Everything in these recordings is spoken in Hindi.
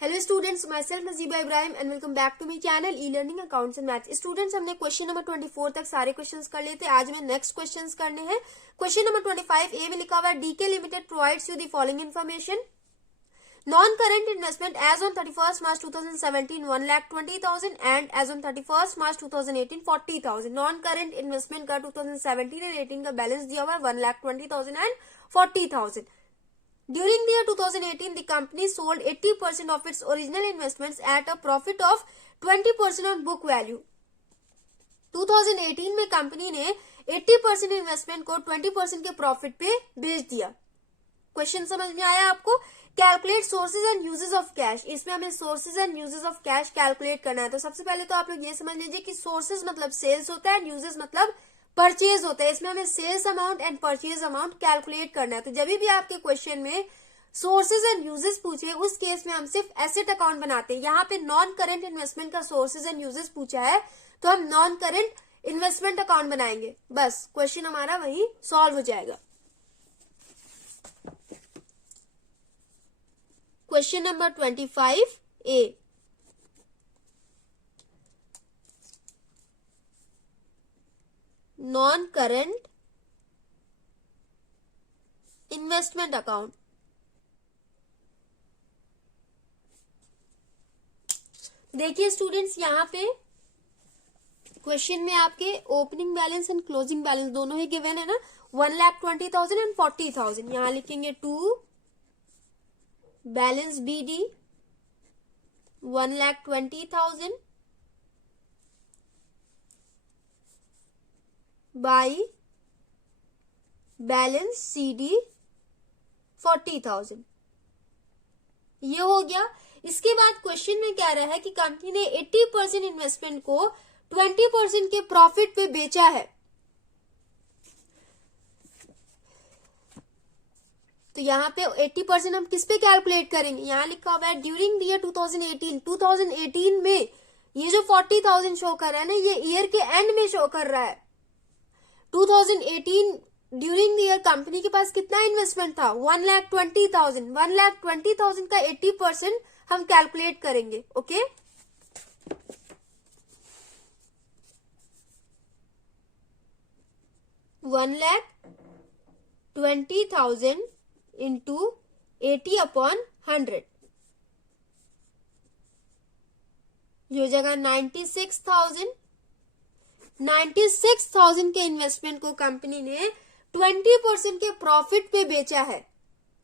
Hello students, myself Najiba Ibrahim and welcome back to my channel e learning accounts and maths. Students, हमने क्वेश्चन नंबर 24 तक सारे क्वेश्चंस कर लिए थे। आज हमें नेक्स्ट क्वेश्चंस करने हैं। क्वेश्चन नंबर 25 ए में लिखा हुआ है, DK limited provides you the following information. Non current investment as on 31st March 2017 1,20,000 and as on 31st March 2018 40,000। Non current investment का 2017 एंड 18 का बैलेंस दिया हुआ है 1,20,000 and 40,000। During the year 2018, the company sold 80% of its original investments at a profit of 20% on book value. 2018 में कंपनी ने 80% इन्वेस्टमेंट को 20% के प्रॉफिट पे बेच दिया। क्वेश्चन समझ में आया आपको? Calculate sources and uses of cash. इसमें हमें sources and uses of cash calculate करना है। तो सबसे पहले तो आप लोग ये समझ लीजिए कि सोर्सेज मतलब सेल्स होता है, यूजेस मतलब परचेज होता है। इसमें हमें sales amount and purchase amount calculate करना है। तो जब भी आपके क्वेश्चन में सोर्सेज एंड यूजेस पूछे, उस केस में हम सिर्फ एसेट अकाउंट बनाते हैं। यहाँ पे नॉन करेंट इन्वेस्टमेंट का सोर्सेज एंड यूजेस पूछा है तो हम नॉन करेंट इन्वेस्टमेंट अकाउंट बनाएंगे। बस क्वेश्चन हमारा वही सॉल्व हो जाएगा। क्वेश्चन नंबर 25 ए, नॉन करेंट इन्वेस्टमेंट अकाउंट। देखिए स्टूडेंट्स, यहाँ पे क्वेश्चन में आपके opening balance and closing balance दोनों ही गिवन है ना, 1,20,000 एंड 40,000। यहां लिखेंगे to balance BD 1,20,000 by balance CD 40,000। ये हो गया। इसके बाद क्वेश्चन में क्या रहा है कि कंपनी ने 80% इन्वेस्टमेंट को 20% के प्रॉफिट पे बेचा है। तो यहाँ पे 80% हम किस पे कैलकुलेट करेंगे? यहाँ लिखा हुआ है ड्यूरिंग द ईयर 2018 में ये जो 40,000 शो कर रहा है ना, ये ईयर के एंड में शो कर रहा है। 2018 ड्यूरिंग द ईयर कंपनी के पास कितना इन्वेस्टमेंट था? 1,20,000। 1,20,000 का 80% हम कैलकुलेट करेंगे। ओके, $1,20,000 इंटू 80/100 जो जगह 96,000। 96,000 के इन्वेस्टमेंट को कंपनी ने 20% के प्रॉफिट पे बेचा है।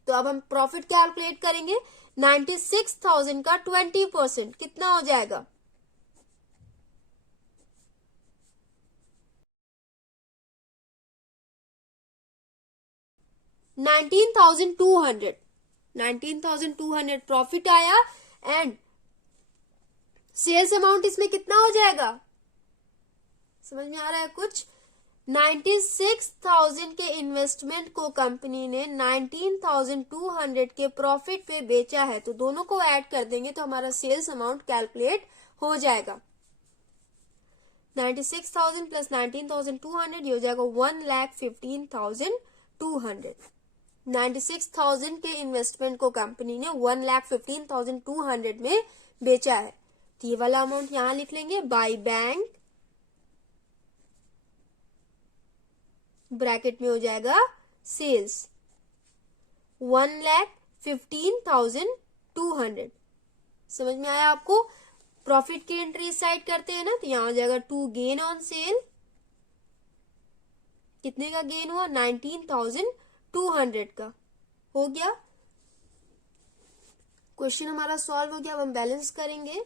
तो अब हम प्रॉफिट कैलकुलेट करेंगे। 96,000 का 20% कितना हो जाएगा? $19,200 प्रॉफिट आया एंड सेल्स अमाउंट इसमें कितना हो जाएगा? समझ में आ रहा है कुछ? 96,000 के इन्वेस्टमेंट को कंपनी ने 19,200 के प्रॉफिट पे बेचा है। तो दोनों को ऐड कर देंगे तो हमारा सेल्स अमाउंट कैलकुलेट हो जाएगा। 96,000 प्लस 19,200 ये हो जाएगा 1,15,200। 96,000 के इन्वेस्टमेंट को कंपनी ने 1,15,200 में बेचा है। तो ये वाला अमाउंट यहां लिख लेंगे बाय बैंक, ब्रैकेट में हो जाएगा सेल्स 1,15,200। समझ में आया आपको? प्रॉफिट की एंट्री इस साइड करते हैं ना, तो यहां हो जाएगा टू गेन ऑन सेल। कितने का गेन हुआ? 19,200 का। हो गया, क्वेश्चन हमारा सॉल्व हो गया। अब हम बैलेंस करेंगे।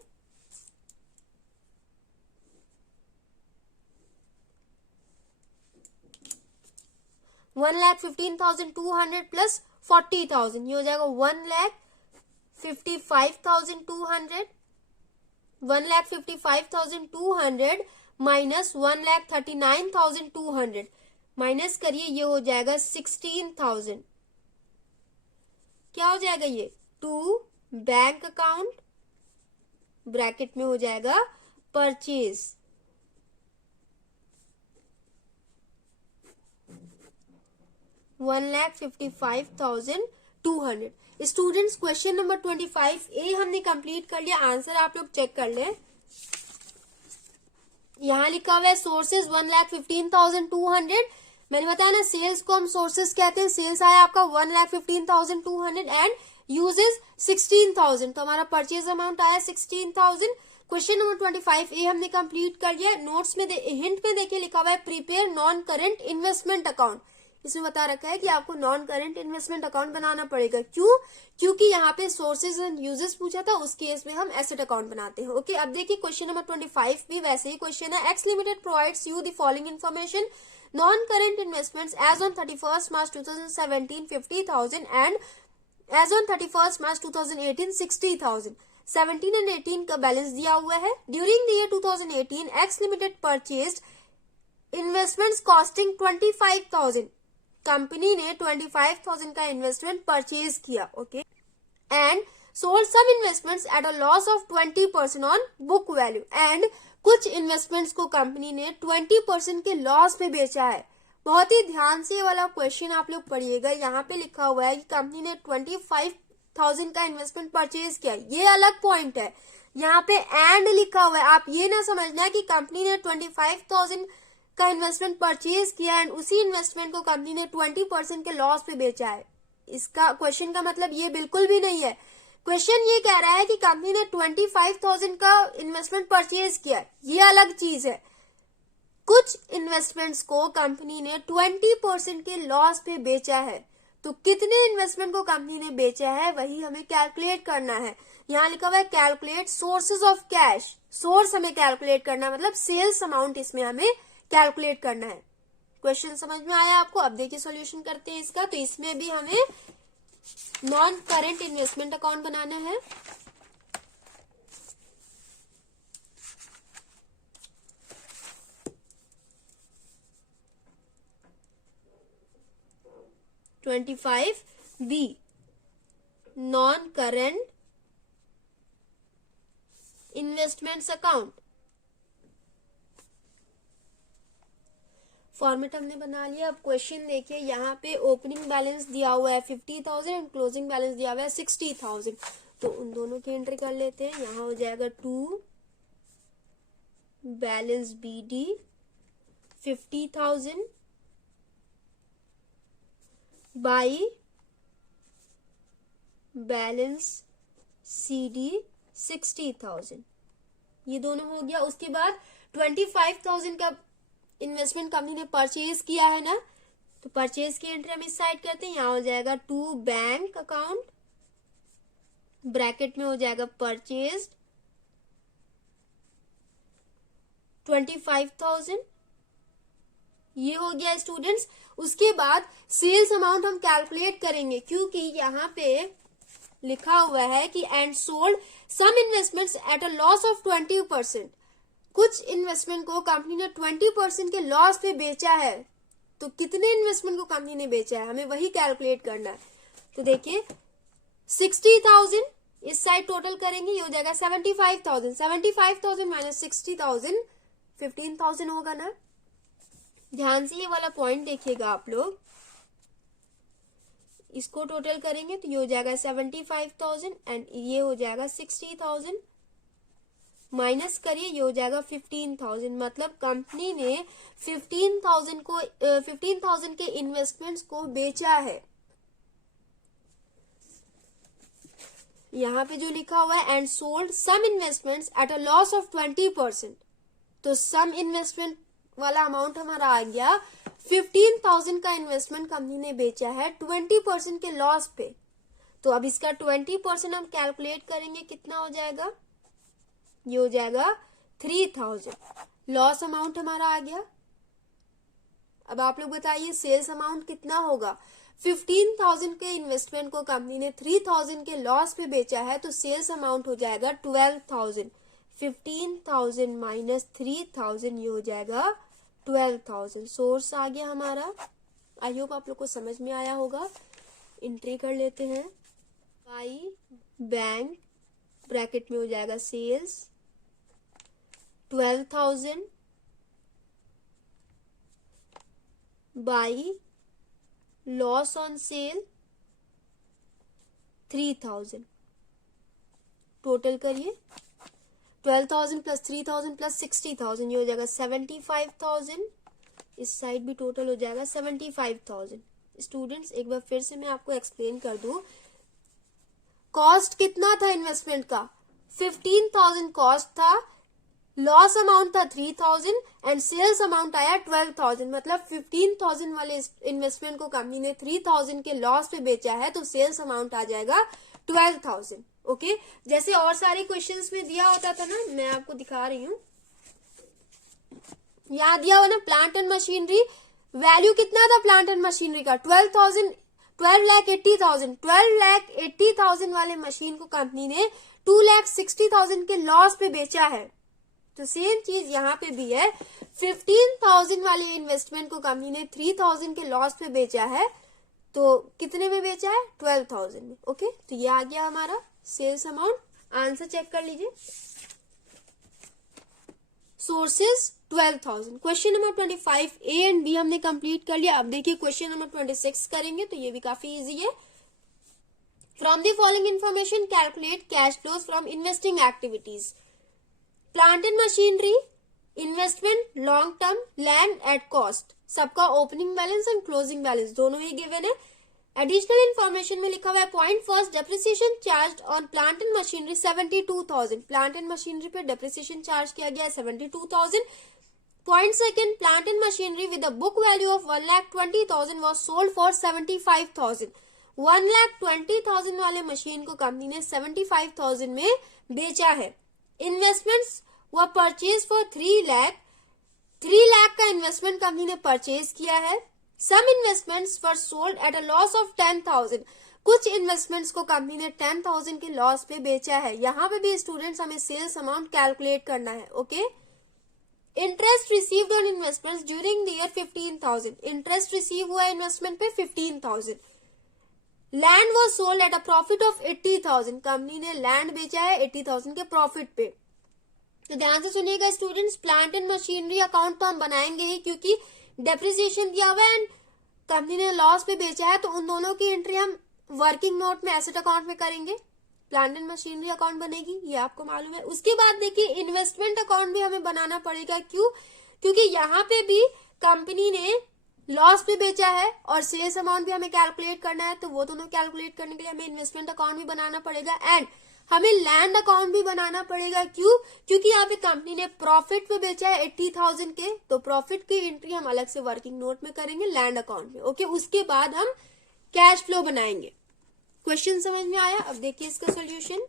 $1,15,200 प्लस 40,000 ये हो जाएगा 1,55,200। 1,55,200 माइनस 1,39,200 माइनस करिए, ये हो जाएगा 16,000। क्या हो जाएगा ये? टू बैंक अकाउंट, ब्रैकेट में हो जाएगा परचेज 1,55,200। स्टूडेंट्स क्वेश्चन नंबर 25 ए हमने कंप्लीट कर लिया। आंसर आप लोग चेक कर लें। यहाँ लिखा हुआ है सोर्सेज 1,15,200। मैंने बताया ना सेल्स को हम सोर्सेज कहते हैं। सेल्स आया आपका 1,15,200 एंड यूजेस 16,000, तो हमारा परचेज अमाउंट आया 16,000। क्वेश्चन नंबर 25 ए हमने कंप्लीट कर लिया। नोट्स में हिंट में देखिए लिखा हुआ है prepare non current investment account. इसमें बता रखा है कि आपको नॉन करेंट इन्वेस्टमेंट अकाउंट बनाना पड़ेगा। क्यों? क्योंकि यहाँ पे सोर्सेज एंड यूजेस पूछा था, उस केस में हम एसेट अकाउंट बनाते हैं। ओके, अब देखिए क्वेश्चन नंबर 25 भी वैसे ही क्वेश्चन है। X limited provides you the following information. Non current investments as on 31 March 2017 50,000 and as on 31 March 2018 60,000। 17 and 18 का बैलेंस दिया हुआ है। During the year 2018 X limited purchased investments costing 25,000। Company ने 25,000 का इन्वेस्टमेंट परचेज किया। Okay, and sold some investments at a loss of 20% on book value. And कुछ इन्वेस्टमेंट्स को कंपनी ने 20% के लॉस पे बेचा है। बहुत ही ध्यान से ये वाला क्वेश्चन आप लोग पढ़िएगा। यहाँ पे लिखा हुआ है कि कंपनी ने 25,000 का इन्वेस्टमेंट परचेज किया, ये अलग पॉइंट है। यहाँ पे एंड लिखा हुआ है, आप ये ना समझना है कि कंपनी ने 25,000 का इन्वेस्टमेंट परचेज किया एंड उसी इन्वेस्टमेंट को कंपनी ने 20% के लॉस पे बेचा है। इसका क्वेश्चन का मतलब ये बिल्कुल भी नहीं है। क्वेश्चन ये कह रहा है कि कंपनी ने 25,000 का इन्वेस्टमेंट परचेज किया, ये अलग चीज है। कुछ इन्वेस्टमेंट्स को कंपनी ने 20% के लॉस पे बेचा है। तो कितने इन्वेस्टमेंट को कंपनी ने बेचा है वही हमें कैलकुलेट करना है। यहाँ लिखा हुआ है calculate sources of cash. Source हमें कैलकुलेट करना है, मतलब सेल्स अमाउंट इसमें हमें कैलकुलेट करना है। क्वेश्चन समझ में आया आपको? अब देखिए सॉल्यूशन करते हैं इसका। तो इसमें भी हमें नॉन करेंट इन्वेस्टमेंट अकाउंट बनाना है। (25) B non current investments account. Format हमने बना लिया। अब क्वेश्चन देखिए, यहाँ पे ओपनिंग बैलेंस दिया हुआ है 50,000 एंड क्लोजिंग बैलेंस दिया हुआ है 60,000। तो उन दोनों की एंट्री कर लेते हैं। यहाँ हो जाएगा to balance B D 50,000 by balance C D 60,000। ये दोनों हो गया। उसके बाद 25,000 का इन्वेस्टमेंट कंपनी ने परचेज किया है ना, तो परचेज की एंट्री हम इस साइड करते हैं। यहाँ हो जाएगा टू बैंक अकाउंट, ब्रैकेट में हो जाएगा परचेज 25,000। ये हो गया स्टूडेंट्स। उसके बाद सेल्स अमाउंट हम कैलकुलेट करेंगे, क्योंकि यहाँ पे लिखा हुआ है कि and sold some investments at a loss of 20%। कुछ इन्वेस्टमेंट को कंपनी ने 20% के लॉस पे बेचा है। तो कितने इन्वेस्टमेंट को कंपनी ने बेचा है हमें वही कैलकुलेट करना है। तो देखिए 60,000 इस साइड टोटल करेंगे, ये हो जाएगा 75,000। 75,000 माइनस 60,000 15,000 होगा ना। ध्यान से ये वाला पॉइंट देखिएगा आप लोग। इसको टोटल करेंगे तो ये हो जाएगा 75,000 एंड ये हो जाएगा 60,000। माइनस करिए, ये हो जाएगा 15,000। मतलब कंपनी ने 15,000 के इन्वेस्टमेंट्स को बेचा है। यहाँ पे जो लिखा हुआ है and sold some investments at a loss of 20%, तो सम इन्वेस्टमेंट वाला अमाउंट हमारा आ गया 15,000 का इन्वेस्टमेंट कंपनी ने बेचा है 20% के लॉस पे। तो अब इसका 20% हम कैलकुलेट करेंगे, कितना हो जाएगा? ये हो जाएगा 3,000। लॉस अमाउंट हमारा आ गया। अब आप लोग बताइए सेल्स अमाउंट कितना होगा? 15,000 के इन्वेस्टमेंट को कंपनी ने 3,000 के लॉस पे बेचा है, तो सेल्स अमाउंट हो जाएगा 12,000। 15,000 माइनस 3,000 ये हो जाएगा 12,000। सोर्स आ गया हमारा। आई होप आप लोग को समझ में आया होगा। एंट्री कर लेते हैं। बाई बैंक ब्रैकेट में हो जाएगा sales 12,000 by loss on sale 3000, total करिए 12,000 प्लस 3,000 प्लस 60,000, ये हो जाएगा 75,000, इस साइड भी टोटल हो जाएगा 75,000। स्टूडेंट्स एक बार फिर से मैं आपको एक्सप्लेन कर दूं, कॉस्ट कितना था इन्वेस्टमेंट का, 15,000 कॉस्ट था, लॉस अमाउंट था 3,000 एंड सेल्स अमाउंट आया 12,000, मतलब 15,000 वाले इन्वेस्टमेंट को कंपनी ने 3,000 के लॉस पे बेचा है, तो सेल्स अमाउंट आ जाएगा 12,000। ओके, जैसे और सारे क्वेश्चंस में दिया होता था ना, मैं आपको दिखा रही हूँ, यहां दिया हुआ ना प्लांट एंड मशीनरी, वैल्यू कितना था प्लांट एंड मशीनरी का, 12,80,000 वाले मशीन को कंपनी ने 2,60,000 के लॉस पे बेचा है। तो सेम चीज यहाँ पे भी है, 15,000 वाले इन्वेस्टमेंट को कंपनी ने 3,000 के लॉस पे बेचा है, तो कितने में बेचा है, 12,000 में। ओके, तो ये आ गया हमारा सेल्स अमाउंट। आंसर चेक कर लीजिए, sources 12,000। Question number 25 A and B हमने कंप्लीट कर लिया। अब देखिए क्वेश्चन नंबर 26 करेंगे, तो ये भी काफी इजी है। From the following information calculate cash flows from investing activities. Plant and machinery, investment long term, land at cost, सबका opening balance and closing balance दोनों ही गिवन है। एडिशनल इन्फॉर्मेशन में लिखा हुआ है point first, depreciation charge on plant and machinery 72,000, plant and machinery पे डेप्रिसिएशन चार्ज किया गया है 72,000। Point second, plant and machinery with a book value of 1,20,000 was sold for 75,000, 1,20,000 वाले मशीन को कंपनी ने 75,000 में बेचा है। इन्वेस्टमेंट्स व परचेज फॉर 3 लाख का इन्वेस्टमेंट कंपनी ने परचेज किया है। Some investments were sold at a loss of 10,000, कुछ इन्वेस्टमेंट्स को कंपनी ने 10,000 के लॉस पे बेचा है। यहाँ पे भी स्टूडेंट्स हमें सेल्स अमाउंट कैलकुलेट करना है। Okay, interest received on investments during the year 15,000, interest receive हुआ इन्वेस्टमेंट पे 15,000। Land was sold at a profit of 80,000, company ने लैंड बेचा है 80,000 के प्रॉफिट पे। तो ध्यान से सुनिएगा students, plant and machinery account तो हम बनाएंगे ही, क्योंकि डेप्रिसिएशन दिया हुआ है एंड कंपनी ने लॉस पे बेचा है, तो उन दोनों की एंट्री हम वर्किंग नोट में एसेट अकाउंट में करेंगे। प्लांट एंड मशीनरी अकाउंट बनेगी, ये आपको मालूम है। उसके बाद देखिए इन्वेस्टमेंट अकाउंट भी हमें बनाना पड़ेगा। क्यों? क्योंकि यहाँ पे भी कंपनी ने लॉस पे बेचा है और सेल्स अमाउंट भी हमें कैलकुलेट करना है, तो वो दोनों कैलकुलेट करने के लिए हमें इन्वेस्टमेंट अकाउंट भी बनाना पड़ेगा एंड हमें लैंड अकाउंट भी बनाना पड़ेगा। क्यों? क्योंकि यहाँ पे कंपनी ने प्रॉफिट पे बेचा है 80,000 के, तो प्रॉफिट की एंट्री हम अलग से वर्किंग नोट में करेंगे लैंड अकाउंट में। ओके, उसके बाद हम कैश फ्लो बनाएंगे। क्वेश्चन समझ में आया? अब देखिए इसका solution.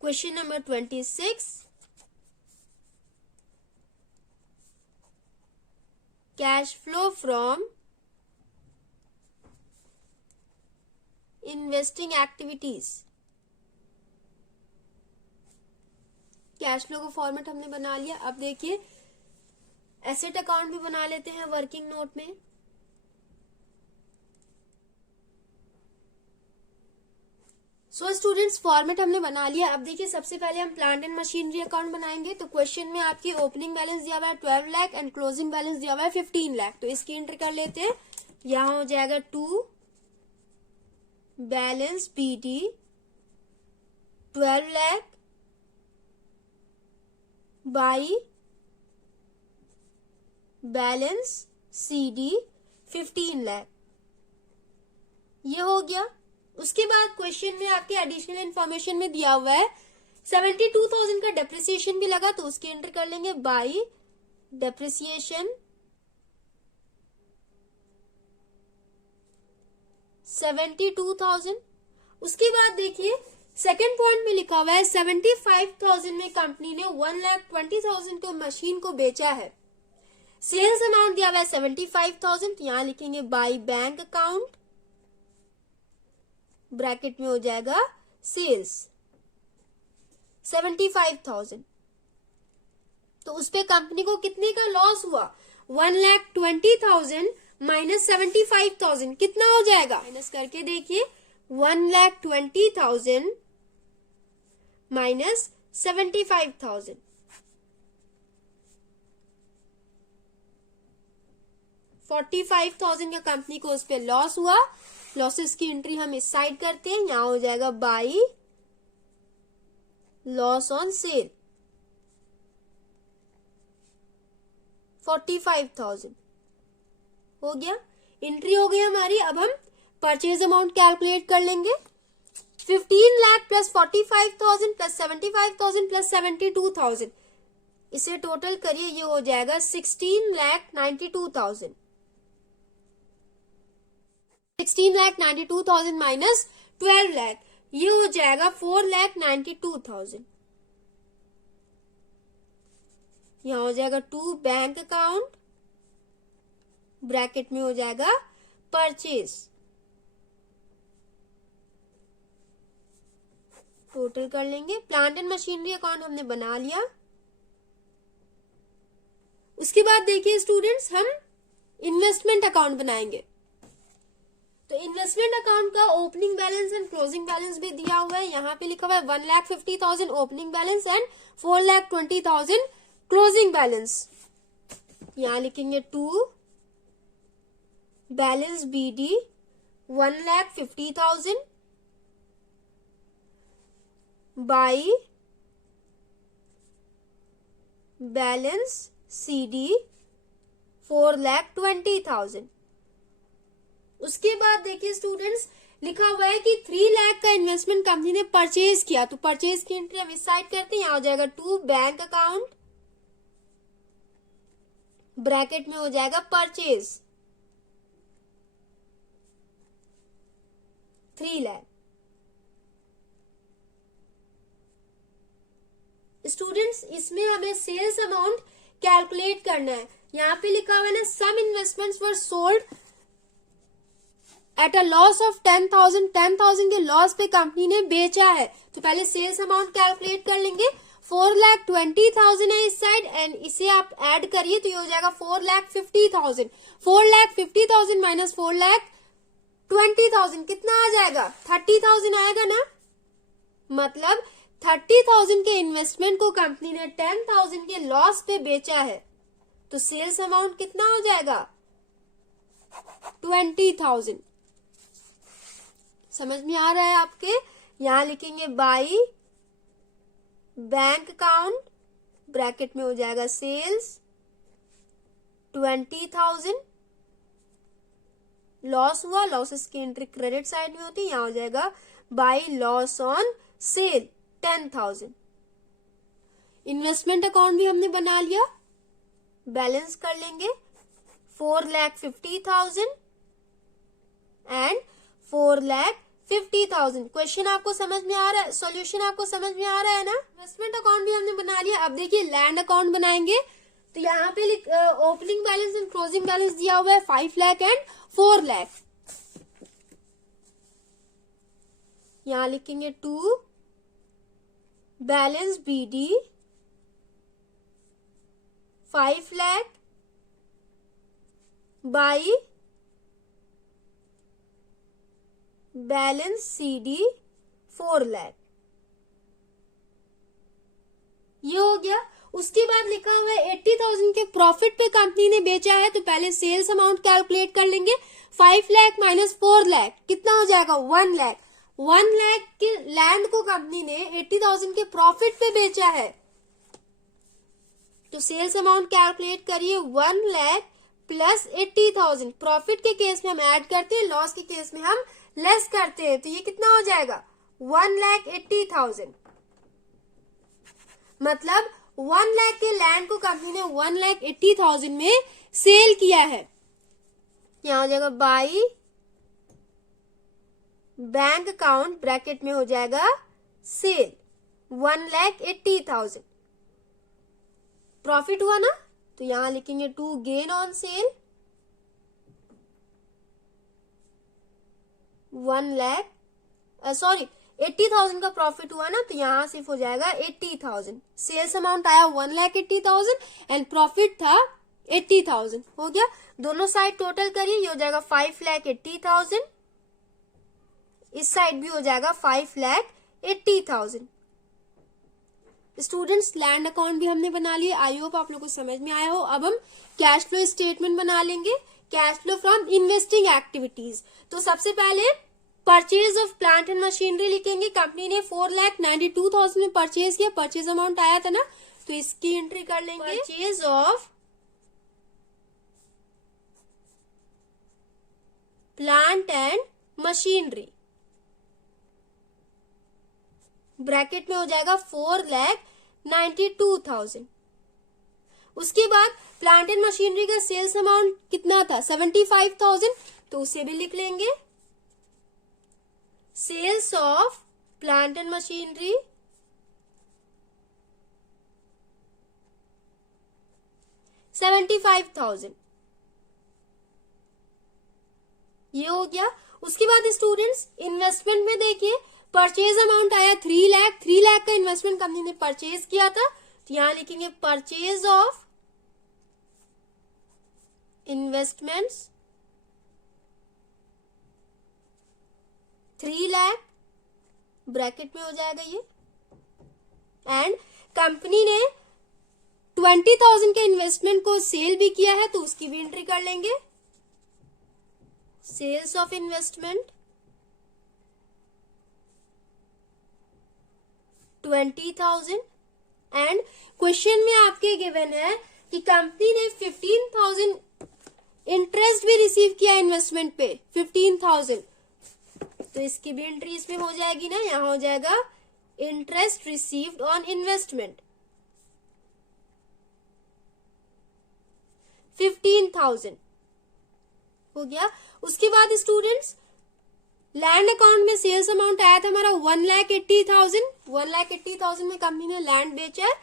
Question number 26, cash flow from investing activities. Cash flow का फॉर्मेट हमने बना लिया। अब देखिए एसेट अकाउंट भी बना लेते हैं वर्किंग नोट में। सो स्टूडेंट्स फॉर्मेट हमने बना लिया। अब देखिए सबसे पहले हम प्लांट एंड मशीनरी अकाउंट बनाएंगे। तो क्वेश्चन में आपकी ओपनिंग बैलेंस दिया हुआ है 12 लाख एंड क्लोजिंग बैलेंस दिया हुआ है 15 लाख। तो इसकी एंट्री कर लेते हैं। यहां हो जाएगा to balance PT 12 lakh by balance CD 15 lakh, ये हो गया। उसके बाद क्वेश्चन में आपके एडिशनल इंफॉर्मेशन में दिया हुआ है 72,000 का डेप्रिसिएशन भी लगा, तो उसकी एंटर कर लेंगे बाई डेप्रिसिएशन 72,000। उसके बाद देखिए सेकेंड पॉइंट में लिखा हुआ है 75,000 में कंपनी ने 1,20,000 के मशीन को बेचा है। सेल्स अमाउंट दिया हुआ है 75,000, तो यहां लिखेंगे बाई बैंक अकाउंट, ब्रैकेट में हो जाएगा सेल्स 75,000। तो उस पे कंपनी को कितने का लॉस हुआ? 1,20,000 माइनस 75,000 कितना हो जाएगा? माइनस करके देखिए 1,20,000 माइनस 75,000, 45,000 का कंपनी को उस पर लॉस हुआ, लॉसेस की एंट्री हम इस साइड करते हैं, यहां हो जाएगा बाई लॉस ऑन सेल 45,000 हो गया, एंट्री हो गई हमारी। अब हम परचेज अमाउंट कैलकुलेट कर लेंगे। 15 लाख प्लस 45,000 प्लस 75,000 प्लस 72,000, इसे टोटल करिए, ये हो जाएगा 16,92,000। 16,92,000 माइनस 12 लाख, ये हो जाएगा 4,92,000। यहां हो जाएगा टू बैंक अकाउंट, ब्रैकेट में हो जाएगा परचेज, टोटल कर लेंगे। प्लांट एंड मशीनरी अकाउंट हमने बना लिया। उसके बाद देखिए स्टूडेंट्स, हम इन्वेस्टमेंट अकाउंट बनाएंगे। तो इन्वेस्टमेंट अकाउंट का opening balance and closing balance भी दिया हुआ है, यहाँ पे लिखा हुआ है 1,50,000 opening balance and 4,20,000 closing balance. यहां लिखेंगे to balance BD 1,50,000 by balance CD 4,20,000। उसके बाद देखिए स्टूडेंट्स, लिखा हुआ है कि 3 लाख का इन्वेस्टमेंट कंपनी ने परचेज किया, तो परचेज की एंट्री हम इस साइड करते हैं, यहां हो जाएगा टू बैंक अकाउंट, ब्रैकेट में हो जाएगा परचेज 3 लाख। स्टूडेंट्स, इसमें हमें सेल्स अमाउंट कैलकुलेट करना है। यहाँ पे लिखा हुआ है ना, some investments were sold at a loss of 10,000, 10,000 के लॉस पे कंपनी ने बेचा है। तो पहले सेल्स अमाउंट कैलकुलेट कर लेंगे। 4,20,000 है इस साइड, एंड इसे आप ऐड करिए तो ये हो जाएगा 4,50,000। 4,50,000 माइनस 4,20,000 कितना आ जाएगा? 30,000 आएगा ना। मतलब 30,000 के इन्वेस्टमेंट को कंपनी ने 10,000 के लॉस पे बेचा है, तो सेल्स अमाउंट कितना हो जाएगा? 20,000। समझ में आ रहा है आपके? यहां लिखेंगे बाई बैंक अकाउंट, ब्रैकेट में हो जाएगा सेल्स 20,000, लॉस हुआ, लॉसेस की एंट्री क्रेडिट साइड में होती है, यहां हो जाएगा by loss on cell 10,000। Investment account भी हमने बना लिया, बैलेंस कर लेंगे 4,50,000 एंड 4,50,000। क्वेश्चन आपको समझ में आ रहा है? सॉल्यूशन आपको समझ में आ रहा है ना? इन्वेस्टमेंट अकाउंट भी हमने बना लिया। अब देखिए लैंड अकाउंट बनाएंगे, तो यहाँ पे opening balance and closing balance दिया हुआ है 5 लाख एंड 4 लाख। यहां लिखेंगे to balance BD 5 lakh by balance CD 4 lakh. ये हो गया। उसके बाद लिखा हुआ है 80,000 के प्रॉफिट पे कंपनी ने बेचा है, तो पहले सेल्स अमाउंट कैलकुलेट कर लेंगे। 5 लाख माइनस 4 लाख कितना हो जाएगा? 1 लाख। 1 लाख के लैंड को कंपनी ने 80,000 के प्रॉफिट पे बेचा है, तो सेल्स अमाउंट कैलकुलेट करिए 1 लाख प्लस 80,000। प्रॉफिट के केस में हम ऐड करते हैं, लॉस के केस में हम लेस करते हैं, तो ये कितना हो जाएगा? 1,80,000। मतलब 1 लाख के लैंड को कंपनी ने 1,80,000 में सेल किया है। यहां हो जाएगा बाई बैंक अकाउंट, ब्रैकेट में हो जाएगा सेल 1,80,000। प्रॉफिट हुआ ना, तो यहां लिखेंगे टू गेन ऑन सेल 80,000 का प्रॉफिट हुआ ना, तो यहां सिर्फ हो जाएगा 80,000। सेल्स अमाउंट आया 1,80,000 एंड प्रॉफिट था 80,000। हो गया। दोनों साइड टोटल करिए, ये हो जाएगा 5,80,000, इस साइड भी हो जाएगा 5,80,000। स्टूडेंट्स, लैंड अकाउंट भी हमने बना लिया। आई होप आप लोग को समझ में आया हो। अब हम कैश फ्लो स्टेटमेंट बना लेंगे। Cash flow from investing activities. तो सबसे पहले purchase of plant and machinery लिखेंगे। कंपनी ने 4,92,000 में परचेज किया, परचेज अमाउंट आया था ना, तो इसकी एंट्री कर लेंगे। Purchase of plant and machinery bracket में हो जाएगा 4,92,000। उसके बाद प्लांट एंड मशीनरी का सेल्स अमाउंट कितना था, 75,000, तो उसे भी लिख लेंगे। Sales of plant and machinery $75,000, ये हो गया। उसके बाद स्टूडेंट्स इन्वेस्टमेंट में देखिए परचेज अमाउंट आया 3 लाख, 3 लाख का इन्वेस्टमेंट कंपनी ने परचेज किया था, तो यहां लिखेंगे purchase of investments 3 lakh, bracket में हो जाएगा ये। एंड कंपनी ने 20,000 के इन्वेस्टमेंट को सेल भी किया है, तो उसकी भी एंट्री कर लेंगे। Sales of investment 20,000। And question में आपके गिवन है कि कंपनी ने 15,000 इंटरेस्ट भी रिसीव किया इन्वेस्टमेंट पे 15,000, तो इसकी भी एंट्री इसमें हो जाएगी ना, यहां हो जाएगा इंटरेस्ट रिसीव्ड ऑन इन्वेस्टमेंट 15,000 हो गया। उसके बाद स्टूडेंट्स लैंड अकाउंट में सेल्स अमाउंट आया था हमारा 1,80,000, 1,80,000 में कंपनी ने लैंड बेचा है,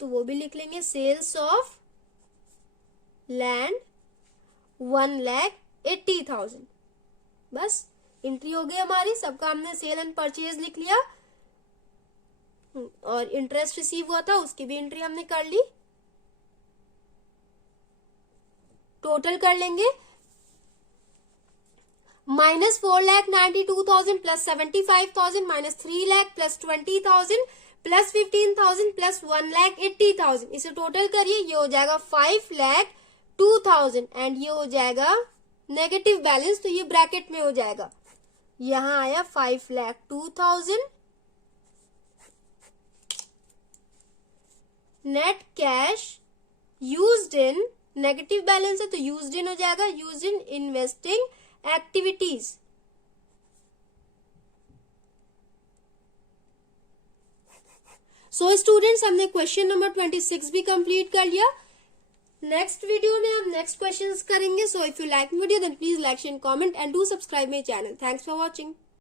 तो वो भी लिख लेंगे सेल्स ऑफ लैंड 1,80,000। बस एंट्री हो गई हमारी, सबका हमने सेल एंड परचेज लिख लिया, और इंटरेस्ट रिसीव हुआ था उसकी भी एंट्री हमने कर ली। टोटल कर लेंगे -4,92,000 plus 75,000 minus 3 lakh plus 20,000 plus 15,000 plus 1,80,000, इसे टोटल करिए, ये हो जाएगा 5,02,000 एंड ये हो जाएगा नेगेटिव बैलेंस, तो ये ब्रैकेट में हो जाएगा। यहां आया 5,02,000 net cash used in, negative balance है तो यूज्ड इन हो जाएगा, used in investing activities. So students हमने क्वेश्चन नंबर 26 भी कंप्लीट कर लिया। नेक्स्ट वीडियो में हम नेक्स्ट क्वेश्चंस करेंगे। So if you like video then please like share comment and do subscribe my channel. Thanks for watching.